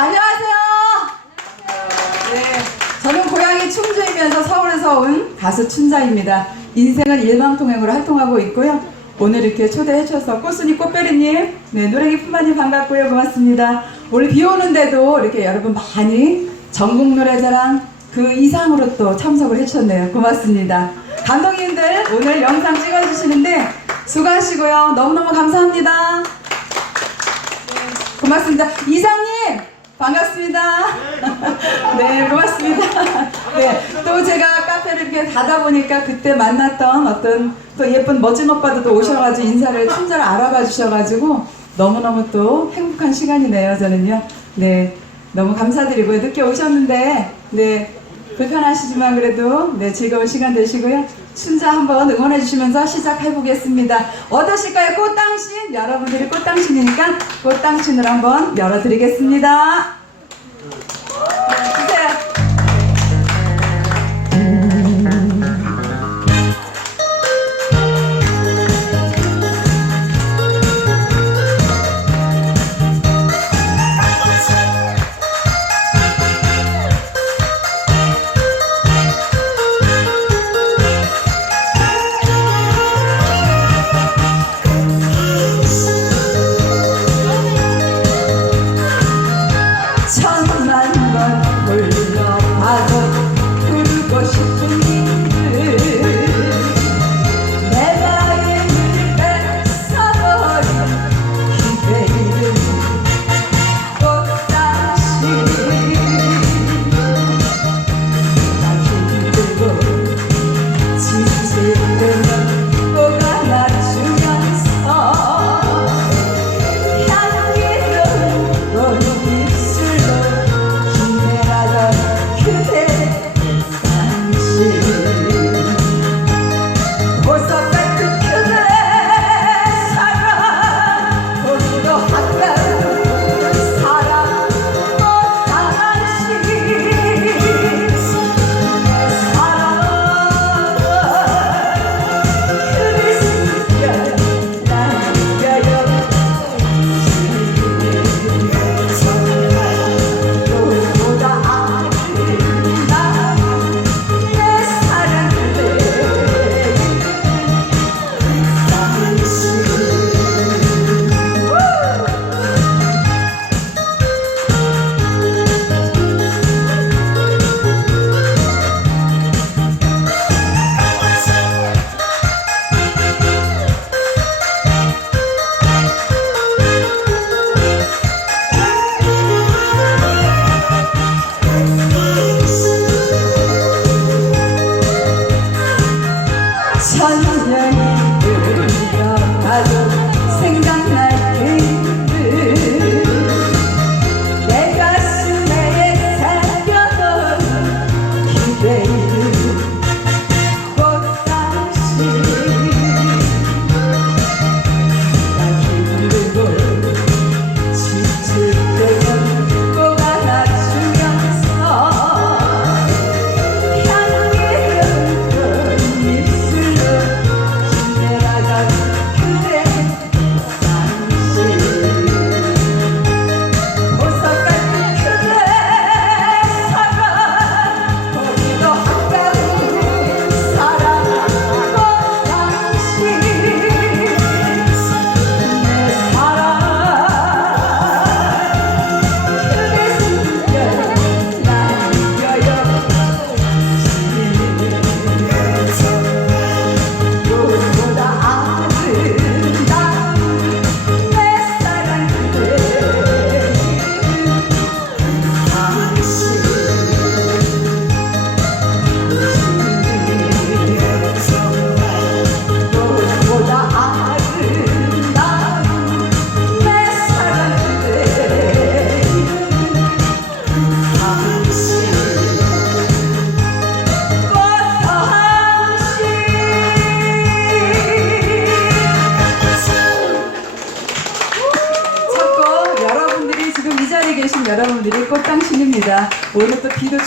안녕하세요. 네, 저는 고향이 충주이면서 서울에서 온 가수 춘자입니다. 인생은 일망통행으로 활동하고 있고요. 오늘 이렇게 초대해 주셔서 꽃순이 꽃베리님, 네, 노래기 품바님 반갑고요. 고맙습니다. 오늘 비 오는데도 이렇게 여러분 많이 전국 노래자랑 그 이상으로 또 참석을 해주셨네요. 고맙습니다. 감독님들 오늘 영상 찍어주시는데 수고하시고요. 너무너무 감사합니다. 고맙습니다. 이상님 반갑습니다. 네, 고맙습니다. 네, 또 제가 카페를 이렇게 닫아 보니까 그때 만났던 어떤 또 예쁜 멋진 오빠도 또 오셔가지고 인사를 친절을 알아봐 주셔가지고 너무너무 또 행복한 시간이네요, 저는요. 네, 너무 감사드리고요. 늦게 오셨는데, 네, 불편하시지만 그래도 네, 즐거운 시간 되시고요. 춘자 한번 응원해 주시면서 시작해 보겠습니다. 어떠실까요? 꽃당신 여러분들이 꽃당신이니까 꽃당신을 한번 열어드리겠습니다.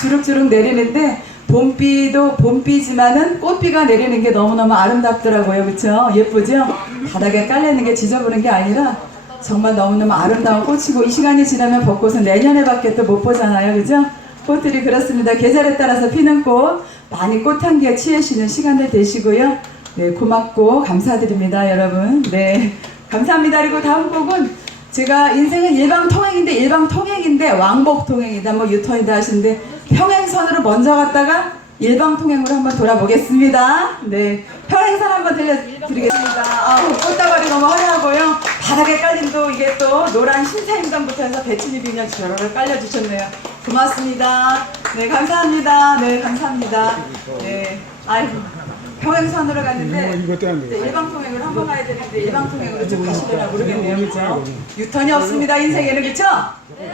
주룩주룩 내리는데 봄비도 봄비지만은 꽃비가 내리는 게 너무너무 아름답더라고요. 그쵸? 예쁘죠? 바닥에 깔려있는 게 지저분한 게 아니라 정말 너무너무 아름다운 꽃이고 이 시간이 지나면 벚꽃은 내년에밖에 또 못 보잖아요. 그죠? 꽃들이 그렇습니다. 계절에 따라서 피는 꽃 많이 꽃향기에 취하시는 시간들 되시고요. 네, 고맙고 감사드립니다, 여러분. 네, 감사합니다. 그리고 다음 곡은 제가 인생은 일방 통행인데 일방 통행인데 왕복 통행이다 뭐 유턴이다 하시는데 평행선으로 먼저 갔다가 일방 통행으로 한번 돌아보겠습니다. 네, 평행선 한번 들려드리겠습니다. 아, 꽃다발이 너무 화려하고요. 바닥에 깔린 또 이게 또 노란 신사임당부터 해서 배치미 비녀 저를 깔려주셨네요. 고맙습니다. 네, 감사합니다. 네, 감사합니다. 네, 아이고 평행선으로 갔는데 이것도 안 네, 돼요. 일방 통행으로 한번 가야 되는데 일방 통행으로 좀 가시려나 모르겠네요. 그죠? 유턴이 없습니다. 인생에는 그쵸?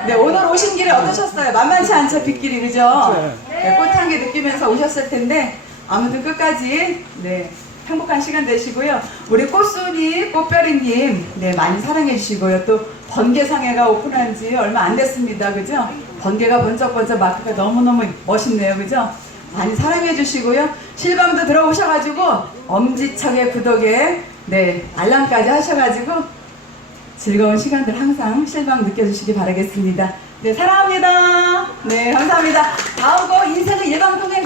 네, 오늘 오신 길이 어떠셨어요? 만만치 않죠, 빗길이 그죠? 네, 꽃향기 느끼면서 오셨을 텐데 아무튼 끝까지 네 행복한 시간 되시고요. 우리 꽃순이 꽃별이님 네 많이 사랑해 주시고요. 또 번개상회가 오픈한 지 얼마 안 됐습니다. 그죠? 번개가 번쩍번쩍 마크가 너무너무 멋있네요. 그죠? 많이 사랑해 주시고요. 실방도 들어오셔가지고 엄지척의 구독에 네 알람까지 하셔가지고 즐거운 시간들 항상 실방 느껴주시기 바라겠습니다. 네 사랑합니다. 네 감사합니다. 다음 곡 인생의 일방통행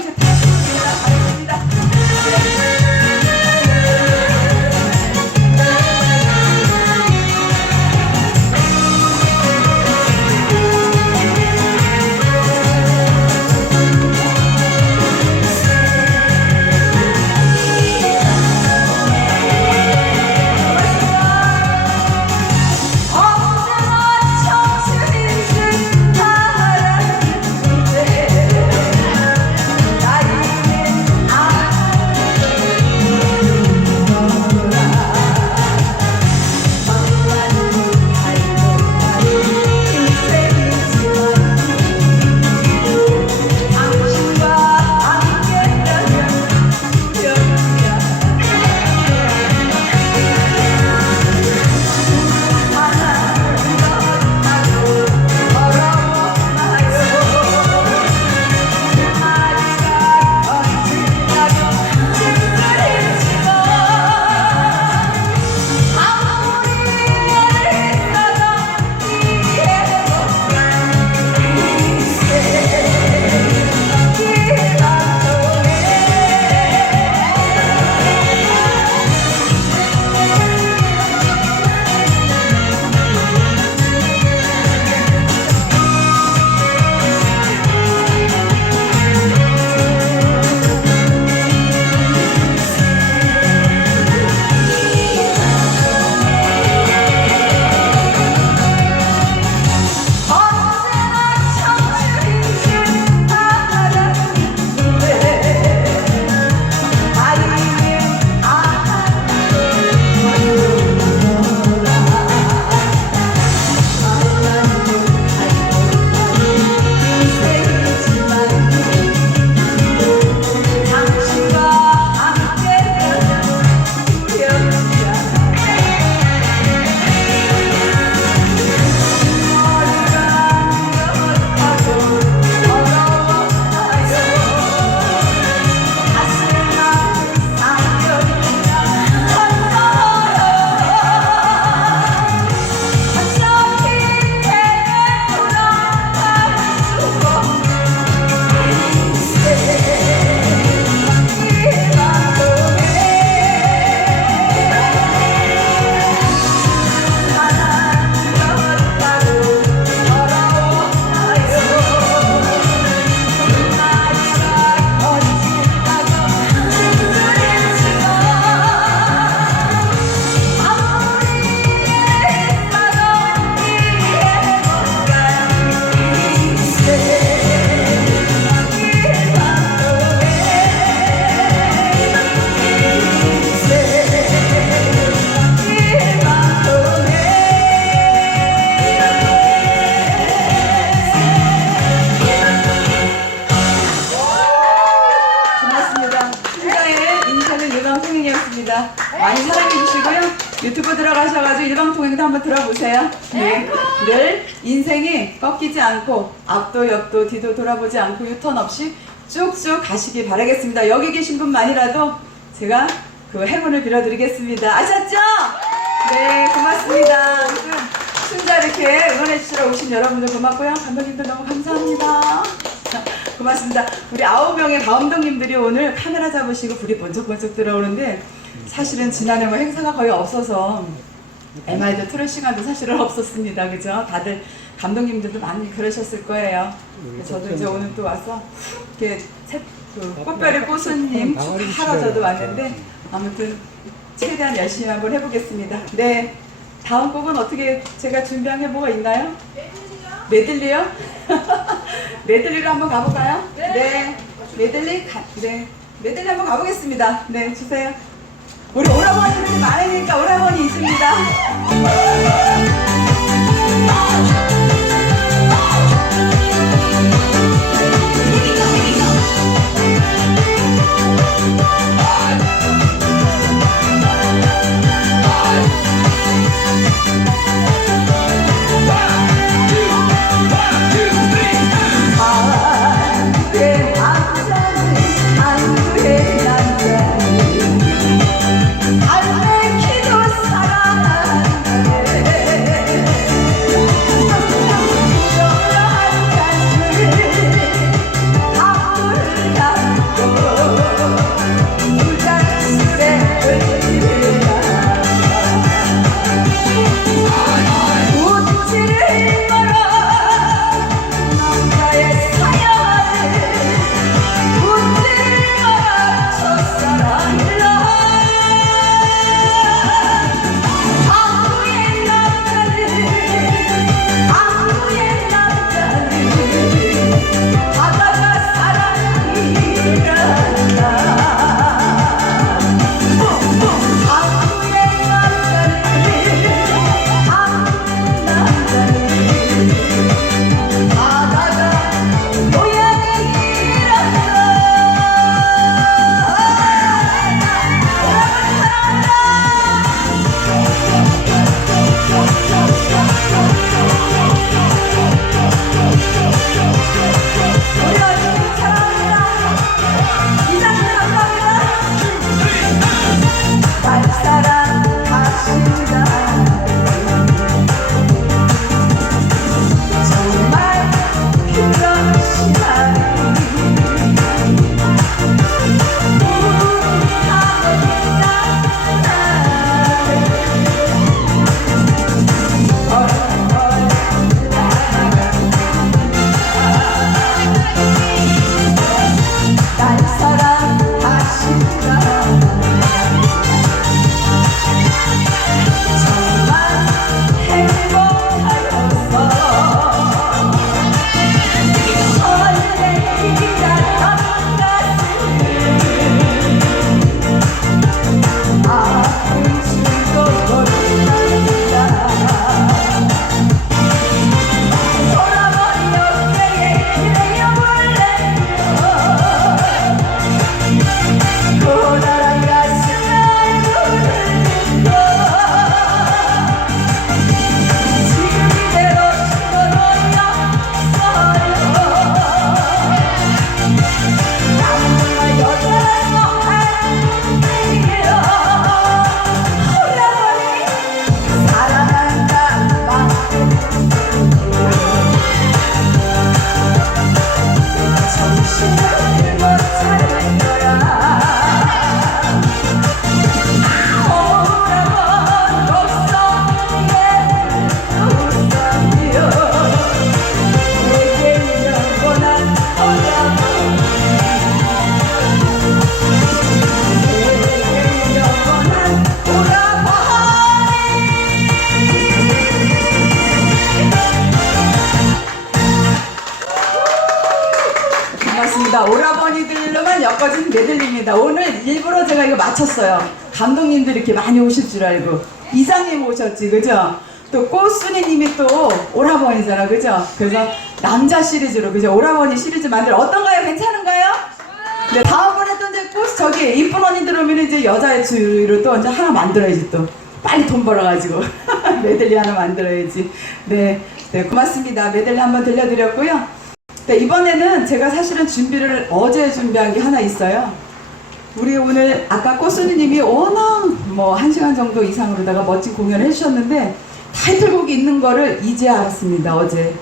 유튜브 들어가셔가지고 일방통행도 한번 들어보세요. 네. 늘 인생이 꺾이지 않고 앞도 옆도 뒤도 돌아보지 않고 유턴 없이 쭉쭉 가시기 바라겠습니다. 여기 계신 분만이라도 제가 그 행운을 빌어드리겠습니다. 아셨죠? 네, 고맙습니다. 순자 이렇게 응원해 주시러 오신 여러분들 고맙고요. 감독님들 너무 감사합니다. 고맙습니다. 우리 아홉 명의 감독님들이 오늘 카메라 잡으시고 불이 번쩍번쩍 들어오는데 사실은 지난해 뭐 행사가 거의 없어서 MI도 틀을 시간도 사실은 없었습니다. 그죠? 다들 감독님들도 많이 그러셨을 거예요. 저도 이제 오늘 또 와서 이렇게 새- 그 꽃별의 꽃손님 축하하러 저도 왔는데 아무튼 최대한 열심히 한번 해보겠습니다. 네. 다음 곡은 어떻게 제가 준비한 게 뭐가 있나요? 메들리요? 메들리로 한번 가볼까요? 네. 메들리? 가, 네. 메들리 한번 가보겠습니다. 네, 주세요. 우리 오라버니들이 많으니까 오라버니 있습니다. 맞췄어요. 감독님들 이렇게 많이 오실 줄 알고. 이상님 오셨지, 그죠? 또 꽃순이님이 또 오라버니잖아, 그죠? 그래서 남자 시리즈로, 그죠? 오라버니 시리즈 만들 어떤가요? 괜찮은가요? 네, 다음번에 또 이제 꽃 저기 이쁜 언니 들어오면 이제 여자의 주로 또 이제 하나 만들어야지 또. 빨리 돈 벌어가지고 메들리 하나 만들어야지. 네, 네 고맙습니다. 메들리 한번 들려드렸고요. 네, 이번에는 제가 사실은 준비를 어제 준비한 게 하나 있어요. 우리 오늘 아까 꽃순이님이 워낙 뭐 한 시간 정도 이상으로다가 멋진 공연을 해주셨는데 타이틀곡이 있는 거를 이제 알았습니다. 어제.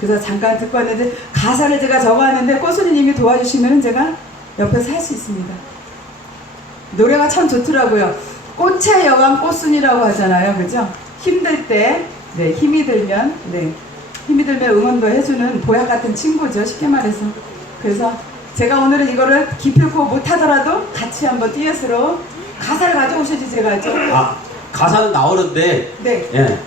그래서 잠깐 듣고 왔는데 가사를 제가 적어왔는데 꼬순이님이 도와주시면 제가 옆에서 할 수 있습니다. 노래가 참 좋더라고요. 꽃의 여왕 꽃순이라고 하잖아요. 그죠? 힘들 때, 네, 힘이 들면, 네, 힘이 들면 응원도 해주는 보약 같은 친구죠. 쉽게 말해서. 그래서 제가 오늘은 이거를 기필코 못하더라도 같이 한번 듀엣으로 가사를 가져오셔야지 제가 하죠. 아 가사는 나오는데 네. 예.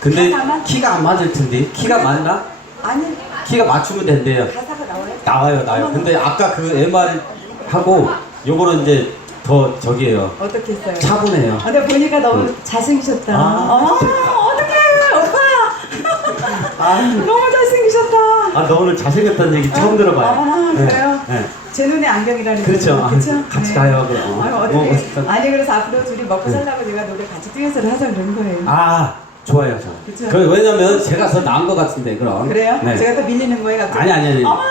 근데 가사만? 키가 안 맞을 텐데 키가? 맞나? 아니, 키가 맞추면 된대요. 가사가 나와요? 나와요 나요. 근데 아까 그 MR 하고 요거는 이제 더 저기예요. 어떻게 했어요? 차분해요. 아, 근데 보니까 너무 잘생기셨다. 아. 어, 어떡해, 오빠. 아, 너무. 아, 너 오늘 잘생겼다는 얘기 처음 들어봐요. 아, 네, 그래요? 네. 제 눈에 안경이라는 그렇죠. 거죠. 그렇죠? 아, 같이 가요, 그럼. 아유, 어, 어떻게. 뭐, 아니, 그래서 앞으로 둘이 먹고 살라고 제가 노래 같이 듀엣을 하자 그런 거예요. 아, 좋아요, 저. 그쵸? 그 왜냐면 제가 더 나은 것 같은데, 그럼. 그래요? 네. 제가 더 밀리는 거예요, 갑자기? 아니, 아니, 아니. 어머!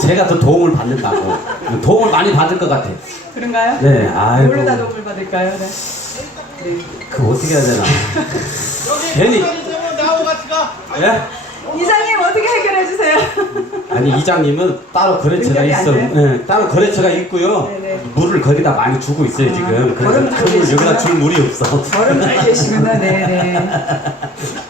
제가 더 도움을 받는다고. 도움을 많이 받을 것 같아. 그런가요? 네, 아이고. 뭘로 다 도움을 받을까요? 네. 네. 그 어떻게 해야 되나. 괜히. 나하고 같이 가. 예? 이장님, 어떻게 해결해 주세요? 아니 이장님은 따로 거래처가 안 있어. 돼요? 예, 따로 거래처가 있고요. 네네. 물을 거기다 많이 주고 있어요 아, 지금. 그래서 얼음 큰 물. 여기다 줄 물이 없어. 잘 계시구나, 네네.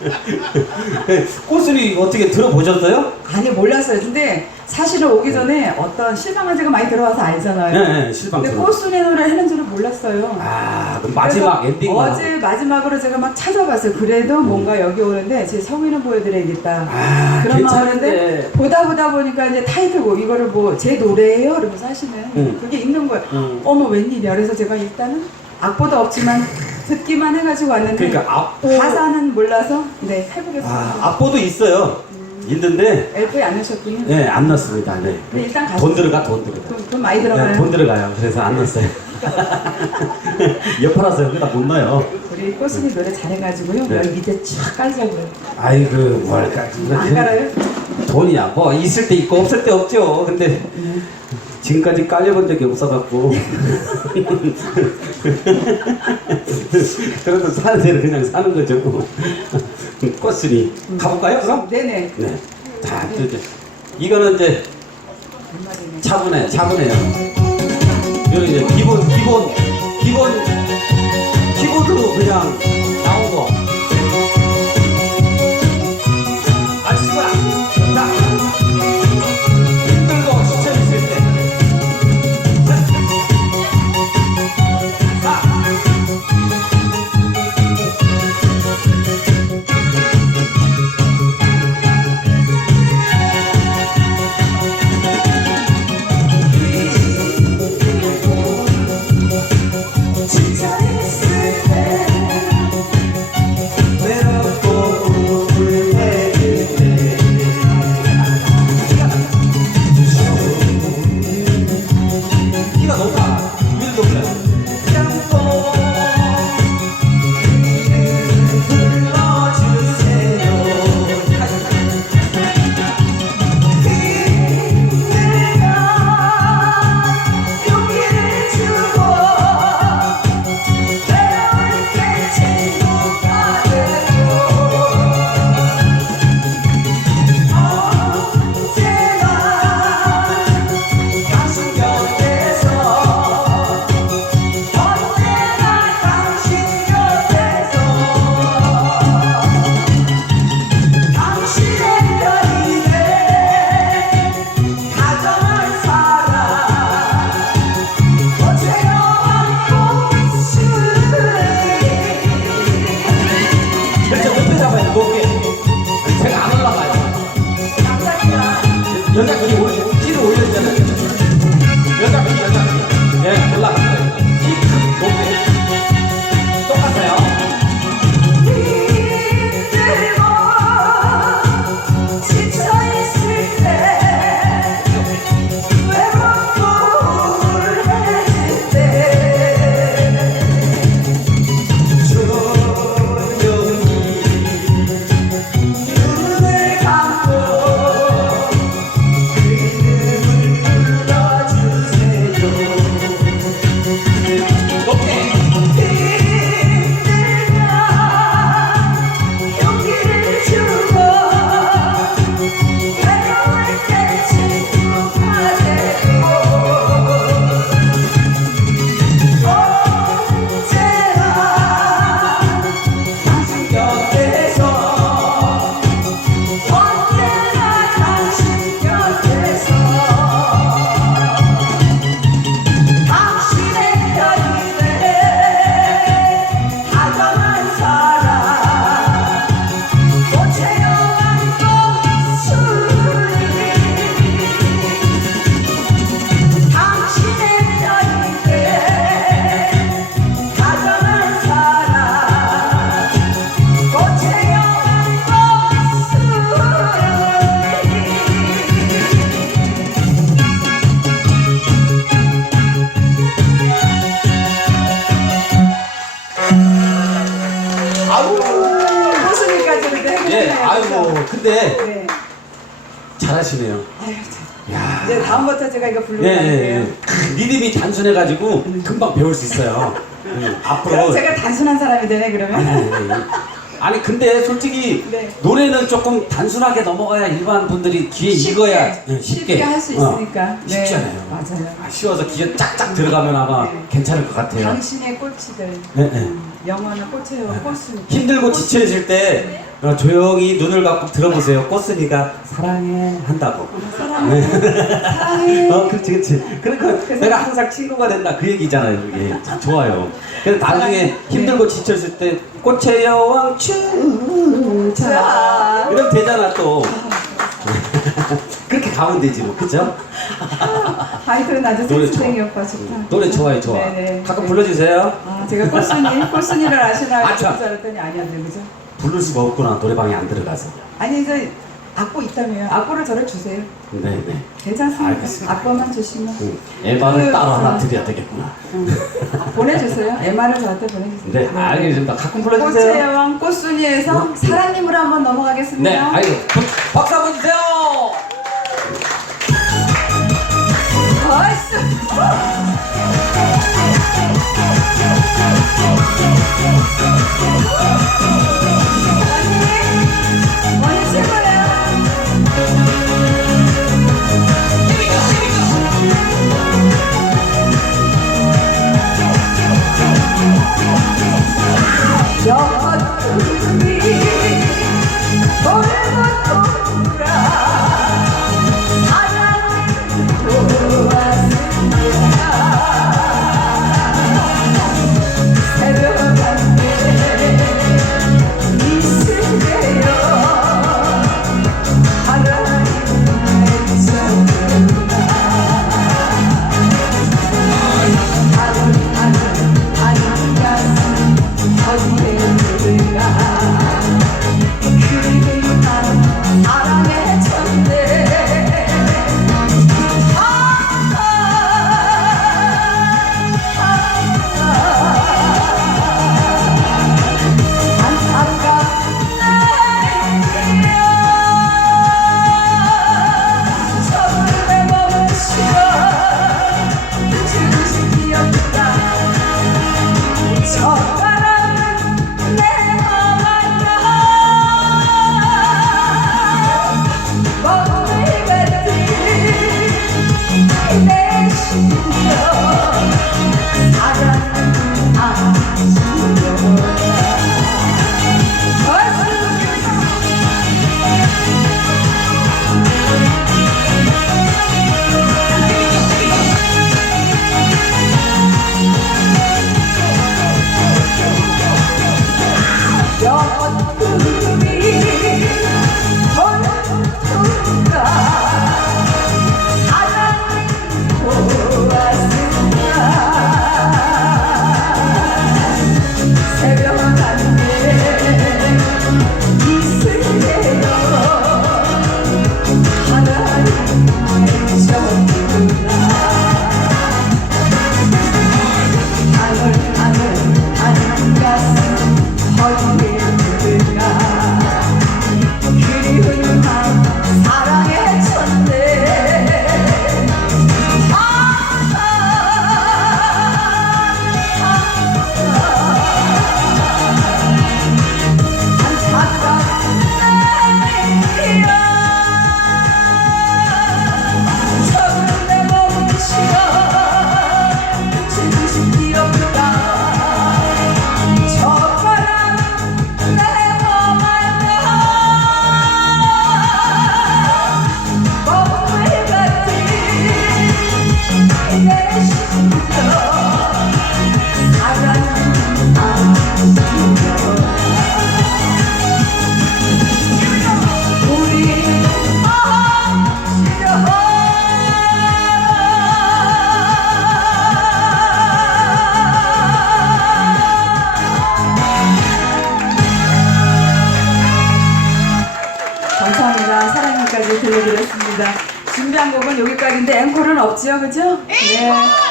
그 꽃소리 어떻게 들어보셨어요? 아니, 몰랐어요. 근데 사실은 오기 전에 어떤 실망한 제가 많이 들어와서 알잖아요. 네, 네 실방 근데 들어. 꽃순의 노래 하는 줄은 몰랐어요. 아 그럼 마지막 그래서 엔딩만. 어제 마지막으로 제가 막 찾아봤어요. 그래도 뭔가 여기 오는데 제 성의는 보여드려야겠다. 아 그런 괜찮은데. 마음인데 보다 보다 보니까 이제 타이틀곡 이거를 뭐 제 노래예요? 이러면서 하시는 음. 그게 있는 거예요. 음. 어머 웬일이야. 그래서 제가 일단은 악보도 없지만 듣기만 해가지고 왔는데 그러니까 악보. 가사는 몰라서 네 해보겠습니다. 아 악보도 있어요. 있는데 LP에 안 넣으셨군요. 네 안 넣습니다. 네. 근데 일단 가서 돈 들어가 돈 들어가. 돈, 돈 많이 들어가요. 네, 돈 들어가요. 그래서 안 넣었어요. 옆으로서 여기다 못 넣어요. 우리 꽃순이 노래 잘해가지고요. 네. 여기 밑에 쫙 깔자고요. 아이고 뭘까. 안 깔아요? 돈이야 뭐 있을 때 있고 없을 때 없죠 근데 지금까지 깔려본 적이 없어갖고 그래도 사는 대로 그냥 사는 거죠 꽃순이 가볼까요 그럼? 네네. 네. 자 이제 이거는 이제. 차분해 차분해요 여기 이제 기본 기본 기본 키보드로 그냥 나온 거 잘하시네요. 아유. 야. 이제 다음부터 제가 이거 부르고 예, 예, 다닐게요. 예. 그 리듬이 단순해가지고 금방 배울 수 있어요. 음, 앞으로. 제가 단순한 사람이 되네 그러면. 예, 예. 아니 근데 솔직히 네. 노래는 조금 단순하게 넘어가야 일반 분들이 귀에 익어야 예, 쉽게 할 수 어, 있으니까. 네. 쉽잖아요. 맞아요. 아, 쉬워서 귀에 짝짝 들어가면 아마 네. 괜찮을 것 같아요. 당신의 꼴찌들. 네, 네. 음, 영원한 꽃이에요. 꽃순이. 힘들고 지쳐 있을 때 어, 조용히 눈을 감고 들어보세요. 꽃순이가 사랑해 한다고. 사랑해. 사랑해. 어, 그렇지, 그렇지. 그러니까 내가 항상 친구가 된다 그 얘기잖아요. 이게 참 좋아요. 그래서 나중에. 힘들고 지쳐 있을 때 꽃의 여왕 춤자 이러면 되잖아 또. 그렇게 가면 되지 뭐, 그죠? 하이들은 아주 센스쟁이. 오빠 좋다. 노래 좋아요, 좋아. 네네. 가끔 네. 불러주세요. 아, 제가 꽃순이, 꽃순이를 아시나 아, 아, 줄 참. 알았더니 아니었네, 그죠? 부를 수가 없구나 노래방에 안 들어가서. 아니, 이제 악보 있다며요. 악보를 저를 주세요. 네, 네. 괜찮습니다. 알겠습니다. 악보만 주시면. 응. 앨범을 그, 따로 하나 어. 드려야 되겠구나. 응. 보내주세요. MR을 저한테 보내주세요. 네, 알겠습니다. 가끔 꽃의 불러주세요. 여왕 꽃순이에서 응. 사랑님으로 한번 넘어가겠습니다. 네, 아이고, 박수 한번 주세요. 나이스!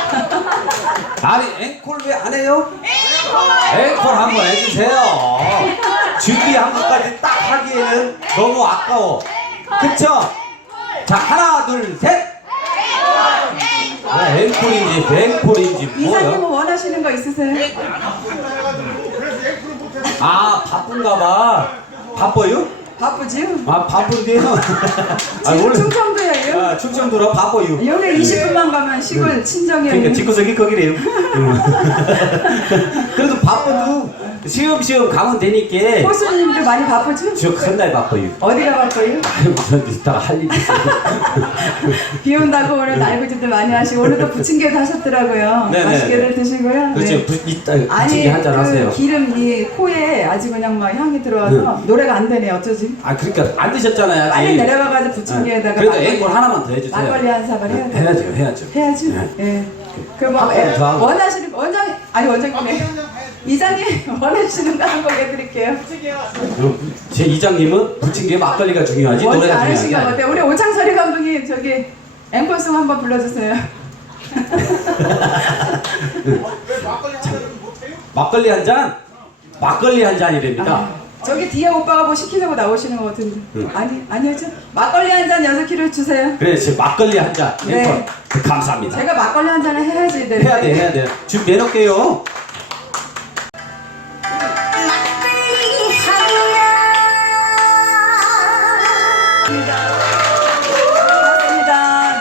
아니 앵콜 왜 안 해요? 앵콜 한번 해주세요. 준비한 것까지 딱 하기에는 너무 아까워. 그쵸? 자, 하나, 둘, 셋! 아, 앵콜인지, 뱅콜인지, 이사님은? 원하시는 거 있으세요? 아, 바쁜가 봐. 바빠요? 바쁘지요? 아, 바쁜데요? 아, 지금. 충청도예요. 아, 충청도라 바빠요. 여기 20분만 가면 시골 친정이에요. 그러니까 집구석이 거기래요. 음. 그래도 바빠도 시험시험 가면 되니까 호수님도 많이 바쁘죠? 저 큰날 바빠요. 어디가 바빠요? 아이고, 전 이따가 할 일이 있어요. 비 온다고 오늘 날구지도 많이 하시고 오늘도 부침개도 하셨더라고요. 네네. 맛있게들 드시고요. 그렇죠. 네. 부, 이따 아니 부침개 한잔 하세요. 그 기름 이 코에 아주 그냥 막 향이 들어와서 노래가 안 되네 어쩌지? 아 그러니까 안 드셨잖아요 아직. 빨리 내려가가지고 부침개에다가 아, 그래도 막걸리- 앵콜 하나만 더 해주세요. 막걸리 한 사발 해야 돼. 해야죠, 해야죠. 해야지. 네. 예. 그뭐 아, 네, 저하고. 원하시는 거 원장 아니 원장님이 이장님 원하시는 거한곡 해드릴게요. 제 이장님은 부침개 막걸리가 중요하지 뭔지 노래가 중요한 게것 아니야. 같아요. 우리 오창설이 감독님 저기 앵콜송 한번 불러주세요. 막걸리 한 잔, 막걸리 한 잔이랍니다. 아, 저기 뒤에 오빠가 뭐 시키려고 나오시는 것 같은데 응. 아니 아니었죠? 막걸리 한 잔 여섯 킬로 주세요. 그래, 제 막걸리 한 잔. 네. 앵콜. 감사합니다. 제가 막걸리 한 잔을 해야지 네. 해야 돼, 해야 돼. 준비해 놓을게요.